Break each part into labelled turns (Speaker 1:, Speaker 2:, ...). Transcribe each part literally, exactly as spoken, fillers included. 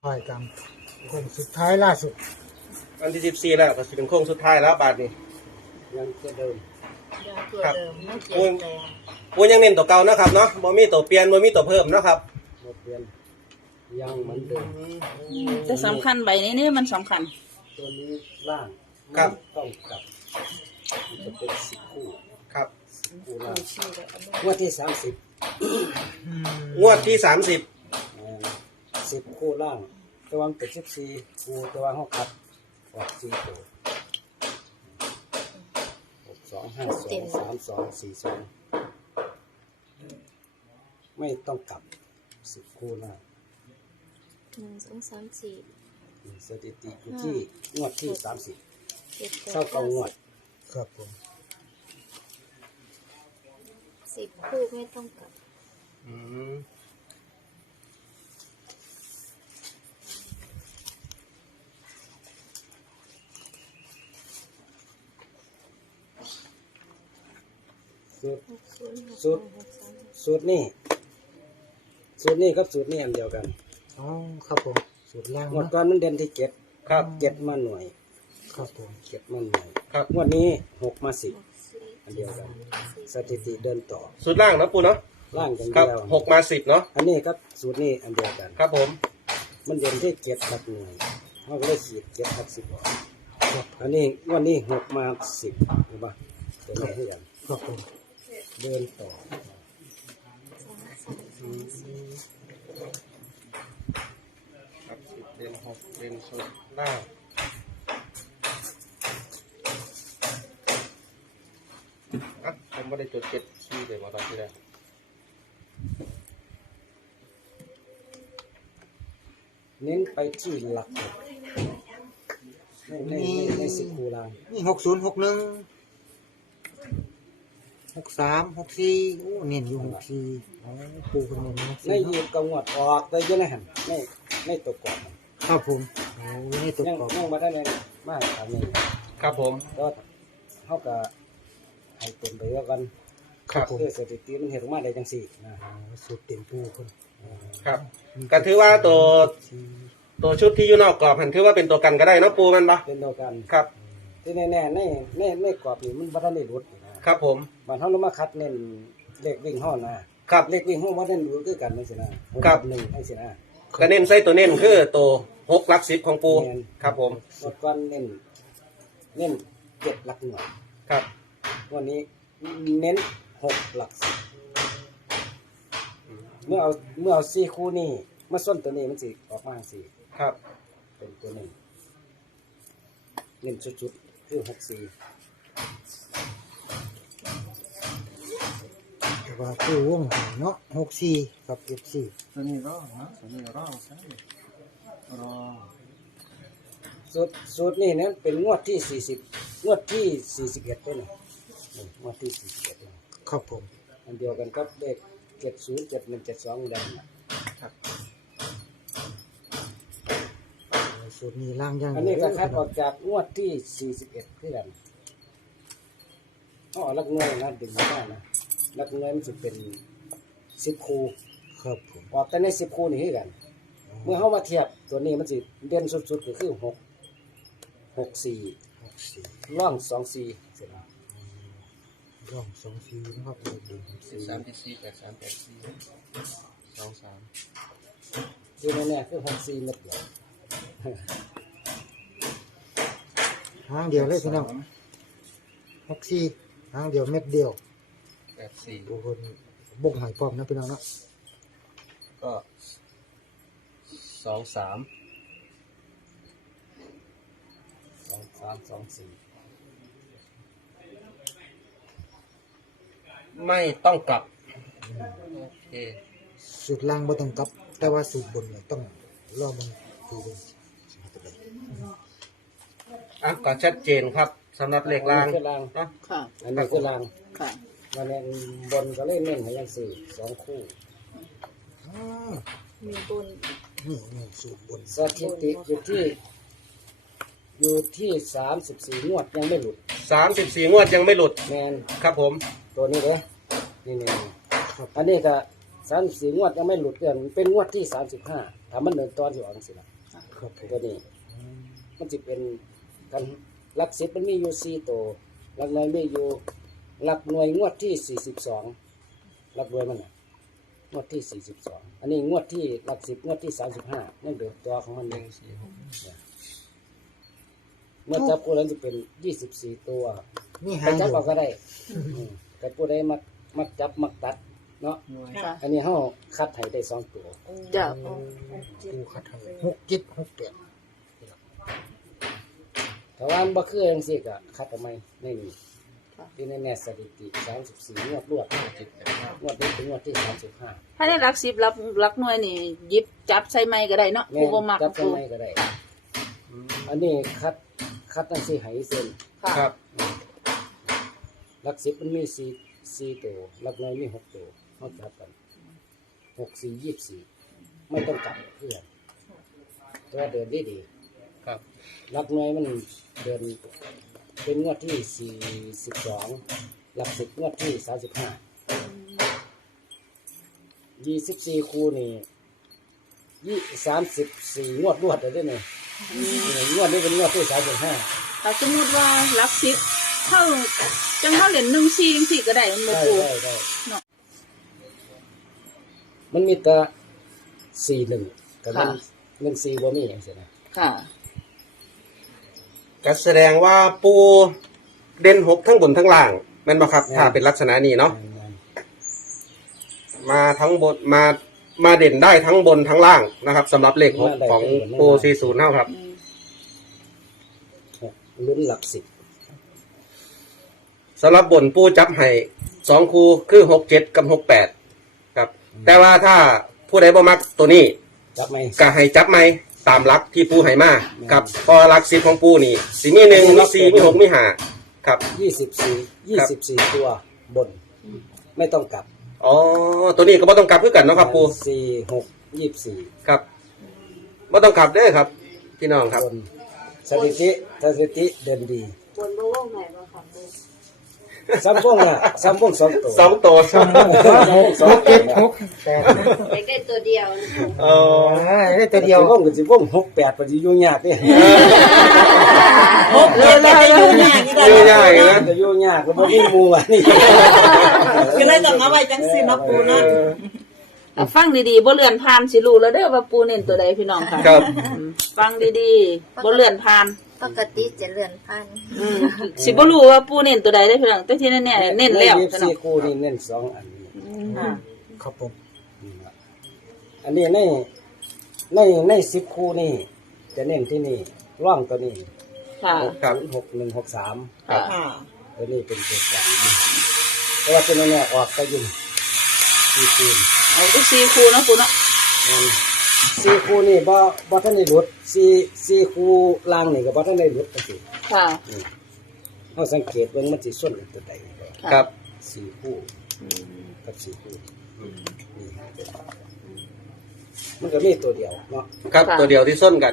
Speaker 1: ถ่ายกันคนสุดท้ายล่าสุด
Speaker 2: วันที่สิบสี่แล้วก็สิเป็นโค้งสุดท้ายแล้วบาทนี้
Speaker 3: ยังตัวเดิม
Speaker 4: ยังตัวเดิมไม่เปลี่ยนแปลง
Speaker 2: ปูยังเน้นตัวเก่านะครับเนาะบ่มีตัวเปลี่ยนบ่มีตัวเพิ่มนะครับ
Speaker 3: บ่เปลี่ยนยังเหมือนเดิม
Speaker 4: แต่สำคัญใบนี้นี่มันสำคัญ
Speaker 3: ตัวนี้ล่างต้องกลับจะเป็นสิบคู่
Speaker 2: ครับ
Speaker 3: คู่ล่างงวดที่สามสิบ
Speaker 2: งวดที่สามสิบ
Speaker 3: สิบคู่ล่างตัววันเป็นสิบสี่คู่ตัววันหกครับออกสี่ตัวหกสองห้าสองสามสองสี่สองไม่ต้องกลับสิบคู่ล่าง
Speaker 5: หนึ่งสองสามสี่
Speaker 3: สถิติอยู่ที่งวดที่สามสิบเท่ากับงวด
Speaker 1: ครับผม
Speaker 5: สิบคู่ไม่ต้องกลับ
Speaker 2: อืม
Speaker 3: สูตรสูตรสูตรนี่สูตรนี่กับสูตรนี่อันเดียวกัน
Speaker 1: อ๋อครับผมสูตรล่าง
Speaker 3: งวดก่อนมันเด่นที่เจ็ด
Speaker 2: ครับ
Speaker 3: เจ็ดมาหน่วย
Speaker 1: ครับผม
Speaker 3: เจ็ดมาหน่วย
Speaker 2: ครับ
Speaker 3: งวดนี้หกมาสิบอันเดียวกันสถิติเดินต่อ
Speaker 2: สูตรล่างนะปูเนาะ
Speaker 3: ล่างกัน
Speaker 2: ครั
Speaker 3: เดียว
Speaker 2: หกมาสิบเนาะ
Speaker 3: อันนี้ครับสูตรนี้อันเดียวกัน
Speaker 2: ครับผม
Speaker 3: มันเด่นที่เจ็ดหลักหน่วยเขาก็เลยขีดเจ็ดหลักสิบออกอันนี้งวดนี้หกมาสิบเห็นปะตัวนี้ให้กัน
Speaker 1: ครับผม
Speaker 3: เดินต่อ
Speaker 2: ครับสิบเด่นหกเด่นสุดล่างอ่ะผมไม่ได้จดเจ็ดชื่อเลยมาตอนที่แรก
Speaker 3: เน้นไปที่หลักในในในสิบคู่ล่าง
Speaker 1: นี่หกศูนย์หกหนึ่งหกสามหกสี่โอ้เน้นอยู่หกสี่อ๋อปูคนเน้นหกสี่
Speaker 3: ในยีบกงวดออกได้ยังไงหันในในตัวกรอบ
Speaker 1: ครับผมโอ้ในตัว
Speaker 3: ยัง
Speaker 1: กรอบ
Speaker 3: ยังมาได้เลยมากอันนี้
Speaker 2: ครับผม
Speaker 3: ก็เขาก็ให้เต็มไปแล้วกัน
Speaker 2: ครับผม
Speaker 3: คือสถิติมันเห็นออกมาได้จังสี่นะ
Speaker 1: สูตรเต็มปูคน
Speaker 2: ครับก็ถือว่าตัวตัวชุดที่อยู่นอกกรอบหันถือว่าเป็นตัวกันก็ได้เนาะปูมันปะ
Speaker 3: เป็นตัวกัน
Speaker 2: ครับ
Speaker 3: ที่แน่ๆในในในกรอบนี่มันบัตรในรุด
Speaker 2: ครับผม
Speaker 3: บางท่านเรามาคัดเน้นเลขวิ่งห้อนะครับเลขวิ่งห้อว่าเน้นรุดคือกันไม่ใช่นะครับหนึ่งไม่ใช่นะ
Speaker 2: ก็เน้นใส่ตัวเน้นคือตัวหกหลักสิบของปูครับผม
Speaker 3: งวดก่อนเน้นเน้นเจ็ดหลักหน่วย
Speaker 2: ครับ
Speaker 3: วันนี้เน้นหกหลักสิบเมื่อเอาเมื่อเอาสี่คู่นี่เมื่อส้นตัวนี้มันสิออกมาสี่
Speaker 2: ครับ
Speaker 3: เป็นตัวหนึ่งเน้นชุดๆคือหกสี่
Speaker 1: แต่ว่าปูวงเนาะหกสี่กับเจ็ดสี่
Speaker 6: ตัวนี้รอนะตัวนี้รอใช่รอ
Speaker 3: สูตรสูตรนี่เนี่ยเป็นงวดที่สี่สิบงวดที่สี่สิบเอ็ดด้วยนะงวดที่สี่สิบเอ็ด
Speaker 1: ครับผม
Speaker 3: อันเดียวกันครับเลขเจ็ดศูนย์เจ็ดหนึ่งเจ็ดสองดังครับ
Speaker 1: สูตรนี้ล่างย่าง
Speaker 3: อันนี้ก็คัดออกจากงวดที่สี่สิบเอ็ดเพื่อนอ๋อลักเงินนะดึงมาได้นะลักเงินมันจะเป็นสิบคู่
Speaker 1: ครับผม
Speaker 3: ออกแต่ในสิบคู่นี่ให้กันเมื่อเข้ามาเทียบตัวนี้มันจะเด่นสุดๆก็คือหกหกสี่
Speaker 1: หกสี่
Speaker 3: ล่องสองสี่เสร็จแล้ว
Speaker 1: ร่องสองสี่นะครับ
Speaker 2: สิบสามเจ็ดสี่แปดสามแปดสี่สองสาม
Speaker 3: ที่แน่ๆคือหกสี่เม็ดเดียว
Speaker 1: หางเดียวเลยพี่น้องหกสี่หางเดียวเม็ดเดียว
Speaker 2: แปดสี่
Speaker 1: บุคคลบ่งหายปอมนะพี่น้องเนาะ
Speaker 2: ก็สองสาม
Speaker 3: สองสามสองสี่
Speaker 2: ไม่ต้องกลับโอเค
Speaker 1: สูตรล่างไม่ต้องกลับแต่ว่าสูตรบนเนี่ยต้องรอมันดูบน
Speaker 2: อ่ะก็ชัดเจนครับสำหรับเลขล่าง
Speaker 3: นะ
Speaker 4: ค่ะ
Speaker 3: อันนี้คือล่าง
Speaker 4: ค่ะ
Speaker 3: วันนี้บนก็เล่นเน่นให้ยังสี่สองคู่
Speaker 4: มีบน
Speaker 1: นี่นี่สูตรบน
Speaker 3: สถิติอยู่ที่อยู่ที่สามสิบสี่งวดยังไม่หลุด
Speaker 2: สามสิบสี่งวดยังไม่หลุด
Speaker 3: แมน
Speaker 2: ครับผม
Speaker 3: ตัวนี้เลยนี่นี่อันนี้ก็สามสิบสี่งวดยังไม่หลุดเกินเป็นงวดที่สามสิบห้าถ้ามันเดินตอนอยู่อังสิละตัวนี้มันจะเป็นกันหลักสิบมันมีอยู่สี่ตัวหลักหน่วยมีอยู่หลักหน่วยงวดที่สี่สิบสองหลักหน่วยมันน่ะงวดที่สี่สิบสองอันนี้งวดที่หลักสิบงวดที่สามสิบห้านั่นเดือตัวของมันเองเมื่อจับกูแล้วจะเป็นยี่สิบสี่ตัว
Speaker 1: นี่
Speaker 3: ไป
Speaker 1: หาง
Speaker 3: จับ
Speaker 1: เดียว
Speaker 3: เอาก็ได้อืมแต่ผู้ใดมักมักจับมักตัดเนาะ
Speaker 4: ค่ะ
Speaker 3: อันนี้เฮาคัดให้ได้สองตัว
Speaker 4: จ้ะ
Speaker 1: ปูขัดให้หกเจ็ดหกแปด
Speaker 3: ถ้าว่ามันบ่คือจังซี่ก็คัดเอาใหม่ในนี้ที่แน่ๆสถิติสามสิบสี่งวดรวดงวดนี้เป็นงวดที่สามสิบห้า
Speaker 4: ถ้าได้รักสิบรับรักหน่วยนี่หยิบจับใส่ไม้ก็ได้เนาะ
Speaker 3: แม่
Speaker 4: ผู้บ่มัก
Speaker 3: จับ
Speaker 4: ปู
Speaker 3: ทำไมก็ได้ อันนี้คัดคัดจังซี่ให้เส้น
Speaker 4: ค่ะ
Speaker 2: ครับ
Speaker 3: หลักสิบมันมีสี่สี่ตัวหลักน้อยมีหกตัวเฮาจับกันหกสี่ยี่สิบสี่ไม่ต้องกลับเพื่อนตัวเดินได้ดี
Speaker 2: ครับ
Speaker 3: หลักหน่วยมันเดินเป็นงวดที่สี่สิบสองหลักสิบงวดที่สามสิบห้ายี่สิบสี่คูนี่ยี่สามสิบสี่งวดรวดเลยได้ไหมงวดนี้เป็นงวดที่สามสิบห้า
Speaker 4: ถ้าสมมุติว่ารักสิบเท่าจังเท่าเหรียญหนึ่งสี่จังสี่ก็ได้มันบ่
Speaker 3: ได้
Speaker 4: ปู
Speaker 3: ได้ได้
Speaker 4: เนาะ
Speaker 3: มันมีแต่สี่หนึ่งกับมันหนึ่งสี่บ่มีอย่างเสียนะ
Speaker 4: ค่ะ
Speaker 2: ก็แสดงว่าปูเด่นหกทั้งบนทั้งล่างแม่นบ่ครับถ้าเป็นลักษณะนี้เนาะมาทั้งบนมามาเด่นได้ทั้งบนทั้งล่างนะครับสำหรับเลขหกของปูสี่ศูนย์เท่าครับ
Speaker 3: ลุ้นหลักสิบ
Speaker 2: สำหรับบนปูจับให้สองคูคือหกเจ็ดกับหกแปดครับ แต่ว่าถ้าผู้ใดบ่มักตัวนี้
Speaker 3: จับไหม
Speaker 2: ก็ให้จับไหมตามหลักที่ปูให้มาครับพอหลักสิบของปูนี่สิมีหนึ่งมีสี่มีหกมีห้าครับ
Speaker 3: ยี่สิบสี่ยี่สิบสี่ตัวบน ไม่ต้องกลับ
Speaker 2: อ๋อตัวนี้ก็บ่ต้องกลับคือกันเนาะครับปู
Speaker 3: สี่หกยี่สิบสี่
Speaker 2: ครับบ่ต้องกลับเด้อครับพี่น้องครับ
Speaker 3: บนสถิติสถิติเดินดี
Speaker 5: บนบ่ว่องไหนบ่ค่ะปู
Speaker 3: ซ้ำพวกน่ะซ้ำพวกสองตัว
Speaker 2: สองตัว
Speaker 1: หกเจ็ดหกแปด
Speaker 5: ไปได้ตัวเดียวนะ
Speaker 2: เออ
Speaker 1: ได้ตัวเดียว
Speaker 3: สิพวกกับสิพวกหกแปดปฏิยุ่งยากเนี่ย
Speaker 4: หกเลยแล้วอยู่ยาก
Speaker 2: อยู่ยากนะ
Speaker 3: จะยุ่งยากก็บ่มีหมู่อ่ะนี่
Speaker 4: ก็เลยต้องเอาไว้จังซี่เนาะปูเนาะฟังดีๆบ่เลื่อนผ่านสิรู้แล้วเด้อว่าปูเน้นตัวใดพี่น้องค่ะ
Speaker 2: ครับ
Speaker 4: อืมฟังดีๆบ่เลื่อนผ่าน
Speaker 5: ปกติจะเลื่อนพัน
Speaker 4: อืมสิบ่รู้ว่าปูเน้นตัวใดได้อพี่น้องแต่ที่แน่ๆเน้นแล้ว
Speaker 3: ยี่สิบ
Speaker 4: พี่น้อ
Speaker 3: สี่
Speaker 4: ง
Speaker 3: คู่นี่เน้นสองอันนี้
Speaker 4: ค่ะ
Speaker 1: ครับผม
Speaker 3: นี่ล่ะอันนี้ในในในสิบคู่นี่จะเน้นที่นี่ร่องตัวนี้
Speaker 4: ค่ะ
Speaker 3: หกศูนย์หกหนึ่งหกสาม
Speaker 4: ค่ะ
Speaker 3: ตัวนี้เป็นตัวกลางเพราะว่าเป็นแน่ๆออกก็ยุ่งสี่คูณ
Speaker 4: เอาทุกสี่คูเนาะปูเนาะ
Speaker 3: นั่นสี่คูนี่บ่บ่ทันได้หลุดสี่สี่คูล่างนี่ก็บ่ทันได้หลุดก็สิ
Speaker 4: ค่ะ
Speaker 3: อืมเฮาสังเกตเบิ่งมันสิส่วนกันตัวใด
Speaker 4: ค่ะ
Speaker 2: ครับ
Speaker 3: สี่คู่กับสี่คู่นี่มันก็มีตัวเดียวเนาะ
Speaker 2: ครับตัวเดียวที่ส้นกัน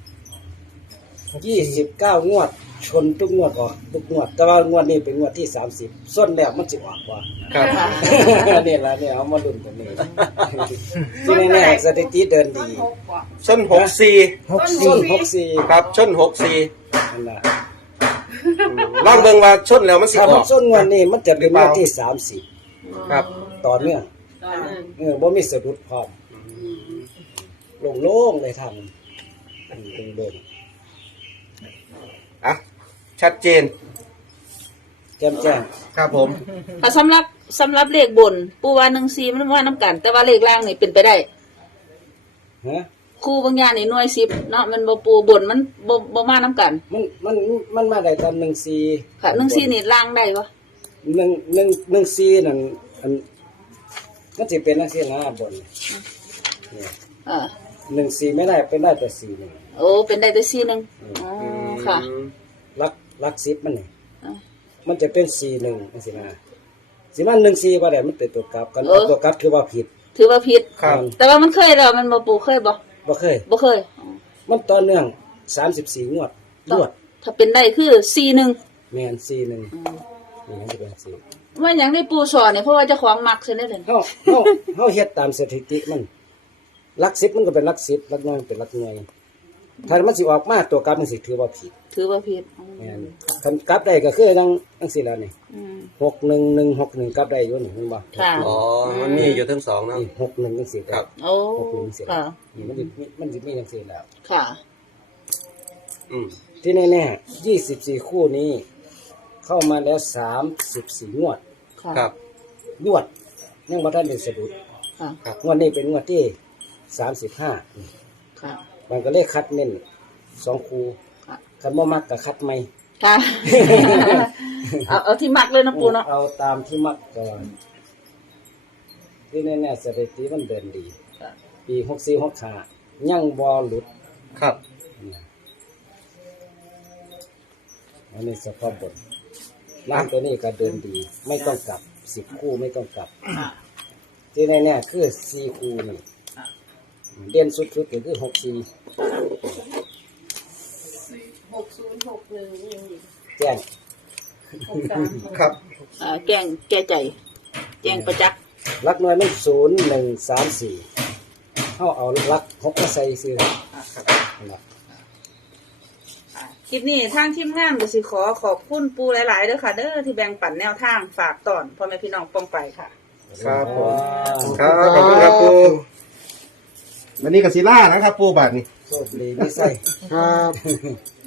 Speaker 3: ยี่สิบเก้างวดชนทุกงวดออกทุกงวด แต่ว่างวดนี้เป็นงวดที่สามสิบส้นแล้วมันสิออกว่า
Speaker 2: ครับ
Speaker 3: นี่ล่ะเนี่ยเอามาลุ้นตัวนี้ที่แน่ๆสถิติเดินดี
Speaker 2: ส้นหกสี่
Speaker 1: หก
Speaker 3: ส้
Speaker 1: สี่
Speaker 3: นหกสี่
Speaker 2: ครับชนหกสี่
Speaker 3: นั่นน่ะ
Speaker 2: ลองเบิ่งว่าชนแล้วมันสิ
Speaker 3: ถ้า
Speaker 2: อ
Speaker 3: มั
Speaker 2: อน ก
Speaker 3: ส้นงวดนี้มันจะเป็นงวดที่สามสิบ
Speaker 2: ครับ
Speaker 3: ต่อเนื่องเออบ่มีสะดุดพร้อมโล่งๆเลยทำอืมโล่ง
Speaker 2: อ่ะชัดเจน
Speaker 3: ๆแจ่มแจ้ง
Speaker 2: ครับผม
Speaker 4: ถ้าสำหรับสำหรับเลขบน ปูว่าหนึ่งสี่มันว่าน้ำกัน แต่ว่าเลขล่างนี่เป็นไปได้
Speaker 3: ฮะ
Speaker 4: ครูบางอย่างนี่หน่วยสิบเนาะมันบ่ปูบนมันบ่บ่มาน้ำกัน
Speaker 3: มันมันมันมาได้ตามหนึ่งสี่
Speaker 4: ค่ะหนึ่งสี่นี่ล่างได้ปะ
Speaker 3: หนึ่งหนึ่งหนึ่งสี่นั่นอันมันจะเป็นนักเสียนะบนเนี่ย
Speaker 4: อ่า
Speaker 3: หนึ่งสี่ไม่ได้เป็นได้แต่สี่หนึ่ง
Speaker 4: โอ้เป็นได้แต่สี่หนึ่งอ๋อค่ะ
Speaker 3: ลักลักสิบมันนี่
Speaker 4: อ่า
Speaker 3: มันจะเป็นสี่หนึ่งนักเสียนะสิมันหนึ่งสี่ว่าได้มันเป็นตัวกลับกัน
Speaker 4: เออ
Speaker 3: ตัวกลับคือว่าผิด
Speaker 4: ถือว่าผิด
Speaker 2: ครับ
Speaker 4: แต่ว่ามันเคยแล้วมันบ่ปูเคยบ่
Speaker 3: บ่เคย
Speaker 4: บ่เคยอ๋อ
Speaker 3: มันต่อเนื่องสามสิบสี่งวดรวด
Speaker 4: ถ้าเป็นได้คือสี่หนึ่ง
Speaker 3: แมนสี่หนึ่ง
Speaker 4: อืม
Speaker 3: นี่มันจะเป็นสี่
Speaker 4: ว่าอย่างในปูสอนเนี่ยเพราะว่าเจ้าของมักใช่ไหมเลย
Speaker 3: เฮาเฮาเฮาเฮ็ดตามสถิติมันหลักสิบมันก็เป็นหลักสิบหลักหน่วยเป็นหลักหน่วยถ้ามันสิออกมาตัวกลับมันสิถือว่าผิด
Speaker 4: ถือว่าผิด
Speaker 3: แม่นคันกลับได้ก็คือจังจังซี่ล่ะนี่
Speaker 4: อืม
Speaker 3: หกหนึ่งหนึ่งหกหนึ่งกลับได้อยู่นี่เห็นบ่
Speaker 4: ค่ะ
Speaker 2: อ๋อมันมีอยู่ทั้งสองเนาะ
Speaker 3: นี่หกหนึ่งจังซี่
Speaker 2: ครับ
Speaker 4: โอ้
Speaker 3: หกหนึ่งจังซี่
Speaker 4: ค่ะ
Speaker 3: นี่มันสิมีมันสิมีจังซี่แล้ว
Speaker 4: ค่ะ
Speaker 2: อืม
Speaker 3: ที่แน่ๆยี่สิบสี่คู่นี้ เข้ามาแล้วสามสิบสี่งวด
Speaker 4: ค่ะ
Speaker 2: ครับ
Speaker 3: งวดยังบ่ทันได้สะดุด
Speaker 4: ค่ะ
Speaker 3: งวดนี้เป็นงวดที่สามสิบห้า
Speaker 4: ค่ะ
Speaker 3: มันก็เลยคัดเน้นสองคู่
Speaker 4: ค่ะ
Speaker 3: คันบ่มักก็คัดใหม่
Speaker 4: ค่ะ เอาเอาที่มักเลยนะปูเนาะ
Speaker 3: เอาตามที่มักก่อนที่แน่ๆสถิติมันเดินดี
Speaker 4: ค่ะ
Speaker 3: ปีหกสี่หกห้ายังบ่หลุด
Speaker 2: ครับ
Speaker 3: นะอันนี้สภาพบนร่างตัวนี้ก็เดินดี ไม่ต้องกลับสิบคู่ไม่ต้องกลับ
Speaker 4: ค่ะ
Speaker 3: ที่แน่ๆคือสี่คู่นี่เด่นสุดๆก็คือหกสี่
Speaker 5: หกศูนย์หกหนึ่ง
Speaker 3: แจ้ง
Speaker 5: หกสาม
Speaker 2: ครับ
Speaker 4: อ่าแกงแก้ใจแจงประจักษ์
Speaker 3: ลักหน่วยมันศูนย์หนึ่งสามสี่เขาเอาลักหกมาใส่ซื้อนะ
Speaker 4: คลิปนี้ทางทีมงานก็สิขอขอบคุณปูหลายๆเด้อค่ะ เด้อที่แบ่งปันแนวทางฝากตอนพ่อแม่พี่น้องป้องไปค่ะ
Speaker 2: ครับผมครับขอบคุณครับปูวันนี้กับศิล่านะครับปูบาทนี่
Speaker 3: โชคดีไม่ใส่
Speaker 1: ครับ